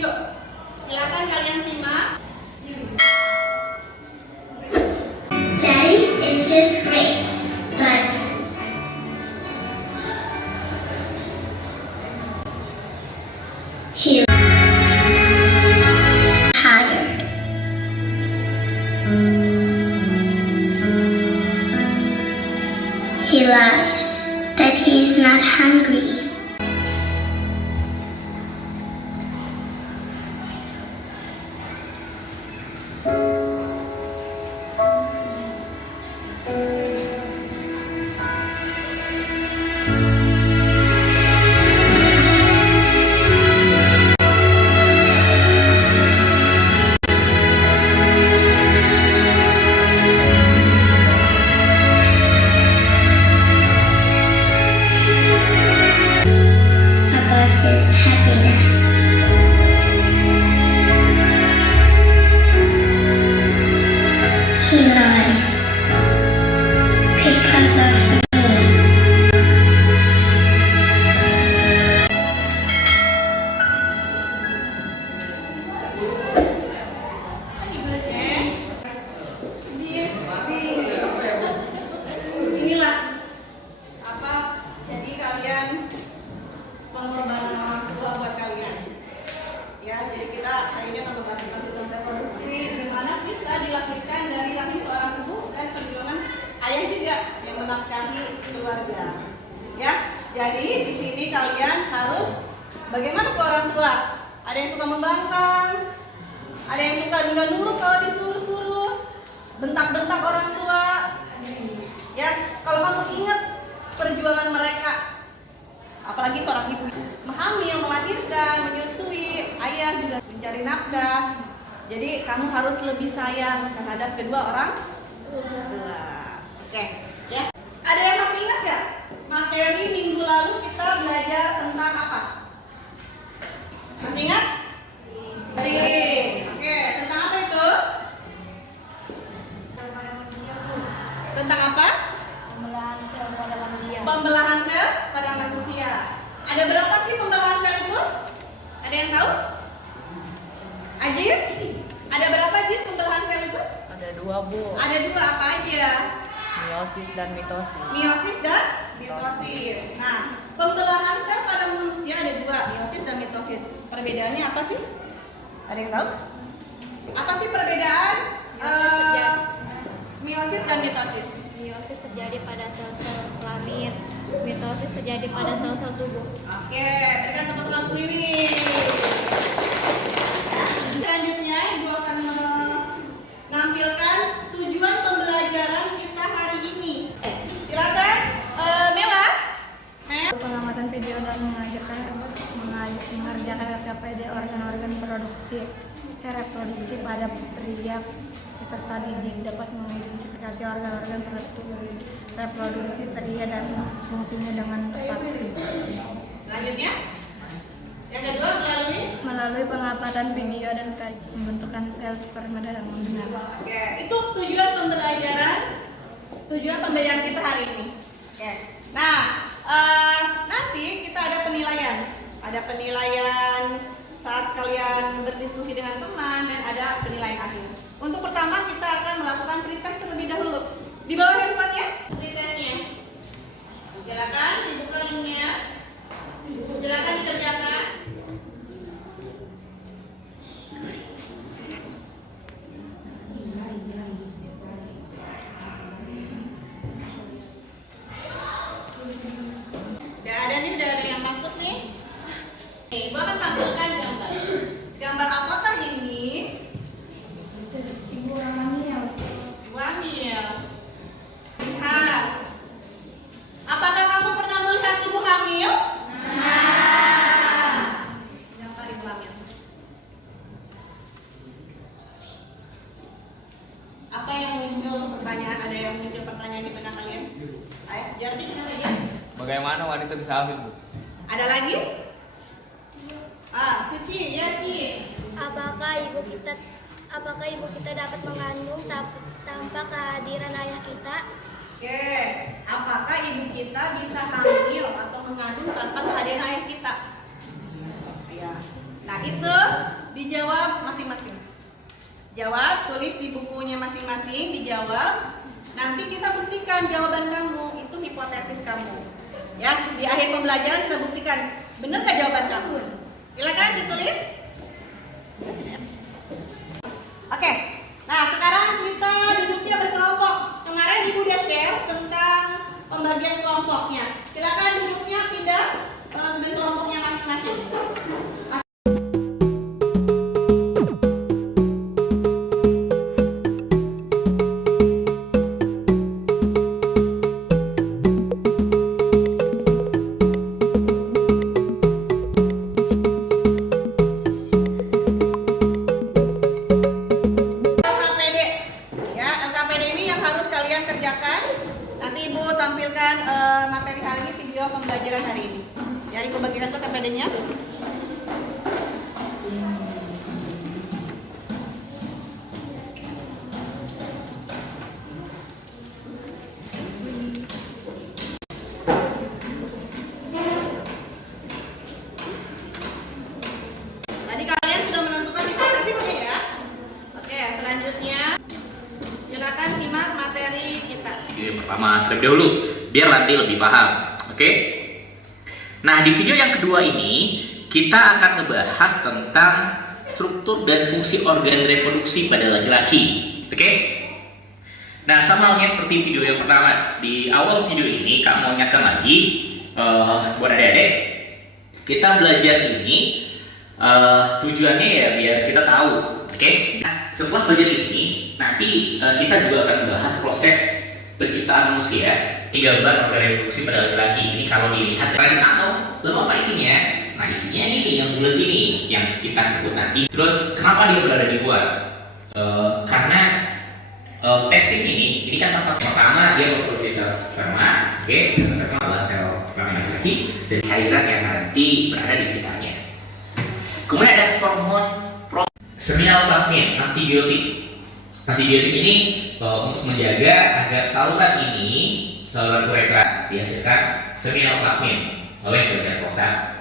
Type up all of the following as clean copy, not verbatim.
video. Silakan kalian simak. Daddy is just great, but he tired. He lies that he is not hungry. About his happiness. He lies because of me. Inilah apa jadi kalian pengorbanan orang tua buat kalian. Ya, jadi kita hari ini akan membahas tentang reproduksi, di mana kita dilahirkan dari rahim seorang ibu dan perjuangan ayah juga yang menafkahi keluarga. Ya, jadi di sini kalian harus bagaimana ke orang tua. Ada yang suka membangkang, ada yang suka nggak nurut kalau disuruh-suruh, bentak-bentak orang tua. Ya, kalau kamu ingat perjuangan mereka, apalagi seorang ibu hamil, melahirkan, menyusui, ayah juga mencari nafkah. Jadi kamu harus lebih sayang terhadap kedua orang tua. Oke, ya. Ada yang masih ingat gak? Materi minggu lalu kita belajar tentang apa? Masih ingat? Oke, tentang apa itu? Tentang apa? Pembelahan sel pada manusia. Pembelahan sel pada manusia. Ada berapa sih pembelahan sel itu? Ada yang tahu? Ajis? Ada berapa Ajis pembelahan sel itu? Ada dua, Bu. Ada dua, apa aja? Meiosis dan mitosis. Meiosis dan mitosis. Nah, pembelahan sel pada manusia ada dua, meiosis dan mitosis. Perbedaannya apa sih? Ada yang tahu? Apa sih perbedaan meiosis dan mitosis? Meiosis terjadi pada sel-sel kelamin, mitosis terjadi pada sel-sel tubuh. Oke, berikan tepuk tangan untuk Wiwi. Selanjutnya, Ibu akan menampilkan tujuan pembelajaran kita hari ini. Silakan, Mela. Pengamatan video dan mengerjakan RKPD organ-organ reproduksi pada pria peserta didik dapat mengidentifikasi organ-organ reproduksi pria dan fungsinya dengan tepat. Selanjutnya, yang kedua Melalui pengamatan video dan pembentukan sel sperma dalam benar. Oke, itu tujuan pembelajaran kita hari ini. Oke. Nah, nanti kita ada penilaian. Ada penilaian saat kalian berdiskusi dengan teman dan ada penilaian akhir. Untuk pertama kita akan melakukan pretest terlebih dahulu. Di bawah handphonenya, pretestnya. Silakan dibuka linknya. Silakan dikerjakan. Udah ada yang masuk nih. Ibu akan tampilkan gambar. Gambar apakah ini? Ibu hamil. Ibu hamil. Lihat. Apakah kamu pernah melihat ibu hamil? Gambar ibu hamil. Apa yang muncul pertanyaan? Ada yang muncul pertanyaan di benak kalian? Ayo, jadi kenapa ya? Bagaimana wanita bisa hamil, Bu? Ada lagi? Suci, ya Ci. Apakah ibu kita dapat mengandung tanpa kehadiran ayah kita? Oke, apakah ibu kita bisa hamil atau mengandung tanpa kehadiran ayah kita? Ya. Nah, itu dijawab masing-masing. Jawab, tulis di bukunya masing-masing, dijawab. Nanti kita buktikan jawaban kamu, itu hipotesis kamu. Ya, di akhir pembelajaran kita buktikan benar jawaban kamu. Silakan ditulis. Oke. Nah, sekarang kita duduknya berkelompok. Kemarin Ibu udah share tentang pembagian kelompoknya. Silakan duduknya pindah ke kelompoknya masing-masing. Tampilkan materi hari ini, video pembelajaran hari ini. Jadi aku bagikan tuh KPD-nya. Tadi kalian sudah menentukan hipotesisnya ya. Oke, selanjutnya silakan simak materi kita. Video pertama terlebih dahulu biar nanti lebih paham. Oke. Nah, di video yang kedua ini kita akan ngebahas tentang struktur dan fungsi organ reproduksi pada laki-laki. Oke. Nah, sama halnya seperti video yang pertama. Di awal video ini Kak mau ingatkan lagi buat adik-adik, kita belajar ini tujuannya ya biar kita tahu. Oke. Nah, setelah belajar ini nanti kita juga akan membahas proses penciptaan manusia, gambar organ reproduksi pada laki-laki. Ini kalau dilihat kalian tahu lalu apa isinya? Nah, isinya ini yang bulat ini yang kita sebut nanti. Terus kenapa dia berada di luar? Karena testis ini kan tempat yang pertama dia memproduksi sel sperma. Oke, sel sperma adalah sel kelamin laki-laki dan cairan yang nanti berada di sekitarnya. Kemudian ada hormon seminal plasmin, antibiotik. Antibiotik ini untuk menjaga agar saluran ini, saluran uretra dihasilkan seminal plasmin oleh bagian prostat.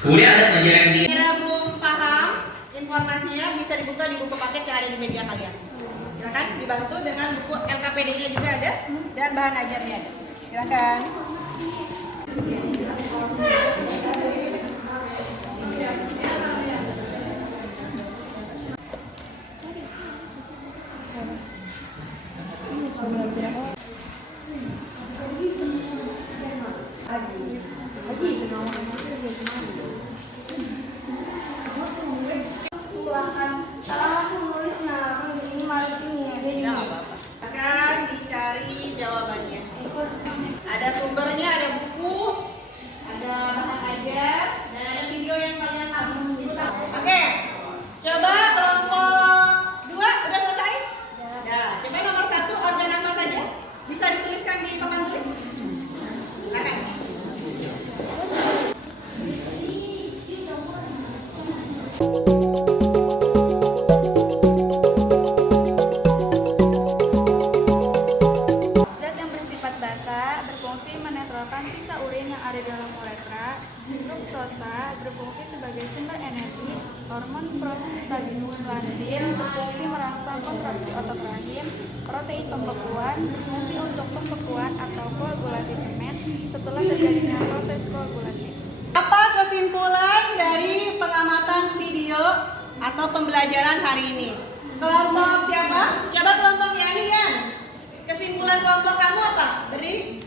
Kemudian ada pelajaran di. Jika belum paham informasinya bisa dibuka di buku paket yang ada di meja kalian. Silakan dibantu dengan buku LKPD-nya juga ada dan bahan ajarnya ada. Silakan. Akan dicari jawabannya. Ada sumbernya, ada buku, ada bahan ajar, dan ada video yang kalian tahu. Oke, coba kelompok 2 udah selesai? Udah. Coba nomor 1 organ apa saja? Bisa dituliskan di papan tulis? Silakan. Zat yang bersifat basa berfungsi menetralkan sisa urin yang ada dalam uretra. Fruktosa berfungsi sebagai sumber energi. Hormon prostaglandin berfungsi merangsang kontraksi otot rahim. Protein pembekuan berfungsi untuk pembekuan atau koagulasi semen setelah terjadinya proses koagulasi. Apa kesimpulan dari pengamatan video atau pembelajaran hari ini? Kelompok siapa? Coba kelompok Yan. Kesimpulan kelompok kamu apa? Beri.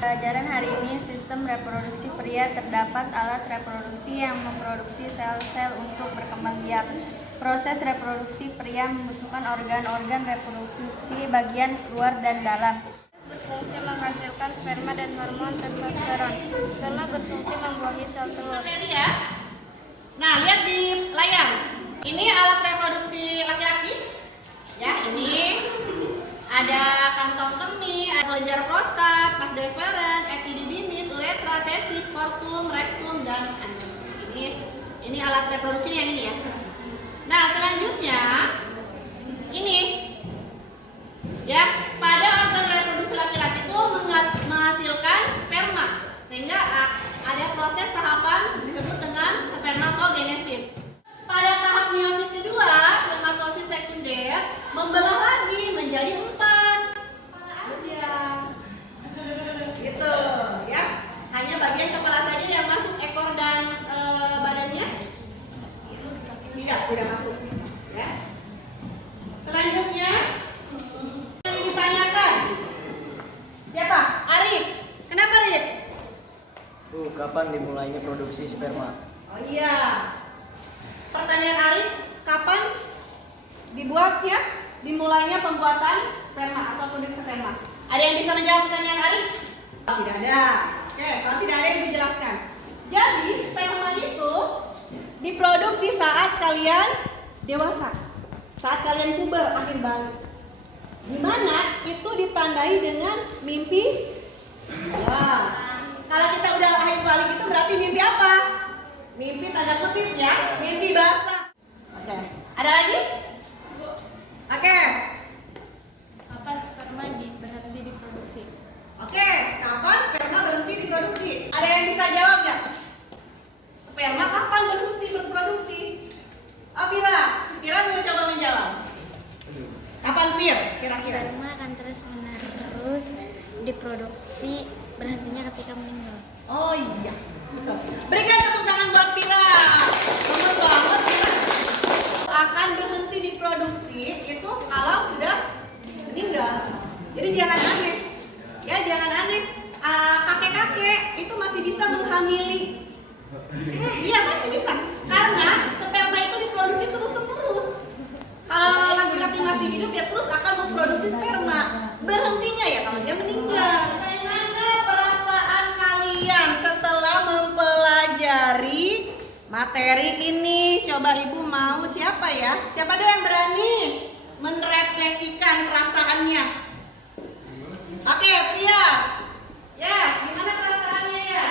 Pelajaran hari ini sistem reproduksi pria terdapat alat reproduksi yang memproduksi sel-sel untuk berkembang biak. Proses reproduksi pria membutuhkan organ-organ reproduksi bagian luar dan dalam. Berfungsi menghasilkan sperma dan hormon testosteron. Sperma berfungsi membuahi sel telur. Materi ya. Nah, lihat di layar. Ini alat reproduksi laki-laki. Ya, ini ada kantong kemih, ada kelenjar prostat, vas deferens, epididymis, uretra, testis, skortum, rektum, dan anus. Ini alat reproduksi yang ini ya. Nah, selanjutnya ini ya, pada organ reproduksi laki-laki itu menghasilkan sperma, sehingga ada proses tahapan disebut dengan sperma Siap, tidak masuk. Ya. Selanjutnya yang ditanyakan. Siapa? Arif. Kenapa Arif? Bu, kapan dimulainya produksi sperma? Oh iya. Pertanyaan Arif, kapan dimulainya pembuatan sperma atau produksi sperma? Ada yang bisa menjawab pertanyaan Arif? Oh, tidak ada. Oke, kalau tidak ada yang dijelaskan. Jadi sperma itu diproduksi saat kalian dewasa, saat kalian puber akhir balik. Di mana itu ditandai dengan mimpi. Wah, kalau kita udah akhir balik itu berarti mimpi apa? Mimpi tanda kutip ya, mimpi basah. Oke, ada lagi? Oke. Kapan sperma berhenti diproduksi? Oke, kapan sperma berhenti diproduksi? Ada yang bisa jawab nggak? Sperma kapan berhenti berproduksi? Oh, Pira mau coba menjawab. Kapan Pir? Kira-kira? Sperma akan terus diproduksi, berhentinya ketika meninggal. Oh iya, betul. Berikan tepuk tangan buat Pira. Benar banget Pira. Akan berhenti diproduksi itu kalau sudah meninggal. Jadi jangan aneh. Ya, jangan aneh. Kakek-kakek itu masih bisa menghamili. Iya, masih bisa. Karena sperma itu diproduksi terus-menerus. Kalau laki-laki masih hidup ya terus akan memproduksi sperma. Berhentinya ya kalau dia meninggal. Bagaimana perasaan kalian setelah mempelajari materi ini? Coba Ibu mau siapa ya? Siapa deh yang berani merefleksikan perasaannya? Oke, Trias. Yes, gimana perasaannya ya?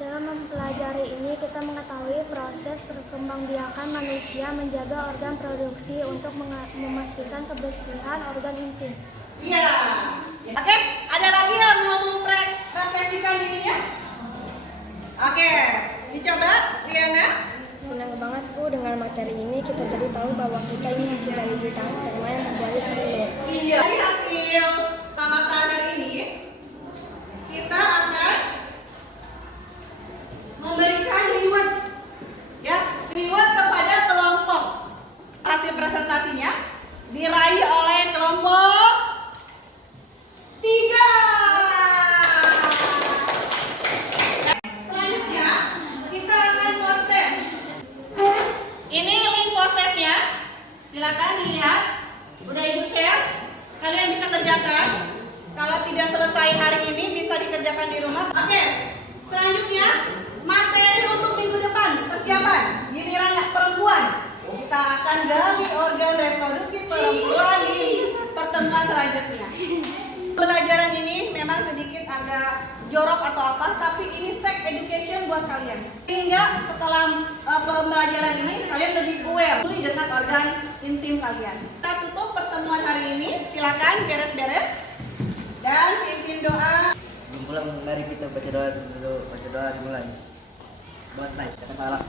Dalam mempelajari ini kita mengetahui proses perkembangbiakan manusia menjaga organ produksi untuk memastikan kebersihan organ intim. Iya. Oke, ada lagi yang mau merefleksikan dirinya? Oke, dicoba, Riana. Senang banget Bu dengan materi ini kita jadi tahu bahwa kita ini hasil dari bintang sperma yang kembali setelur. Iya. Dari hasil tamatan hari ini, kita akan memberikan reward, ya, reward kepada kelompok. Hasil presentasinya diraih oleh kelompok 3. Selanjutnya kita akan post test. Ini link post testnya. Silakan dilihat. Udah Ibu share. Kalian bisa kerjakan. Kalau tidak selesai hari ini bisa dikerjakan di rumah. Oke. Selanjutnya materi untuk minggu depan. Persiapan. Giliran perempuan. Kita akan gali organ reproduksi perempuan di pertemuan selanjutnya. Pelajaran ini memang sedikit agak jorok atau apa, tapi ini sex education buat kalian. Sehingga setelah pembelajaran ini kalian lebih aware dengan organ intim kalian. Kita tutup pertemuan hari ini. Silakan beres-beres dan pimpin doa. Belum pulang, mari kita baca doa dulu. Baca doa dimulai. Buat saya, salah.